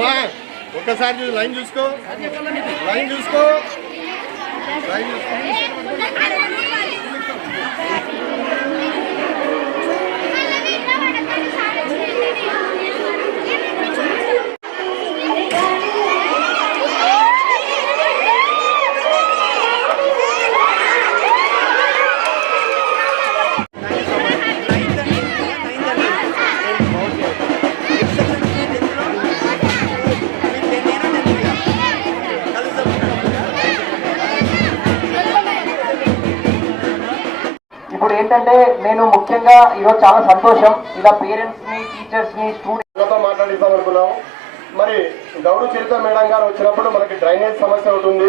అమ్మా ఒకసారి లైన్ చూసుకో. లైన్ చూసుకో. లైన్ చూసుకో. ఇప్పుడు ఏంటంటే నేను ముఖ్యంగా ఈరోజు చాలా సంతోషం. ఇలా పేరెంట్స్ని టీచర్స్ని స్టూడెంట్లతో మాట్లాడిద్దాం అనుకున్నాం. మరి గౌడు చరిత్ర మేడం గారు వచ్చినప్పుడు మనకి డ్రైనేజ్ సమస్య అవుతుంది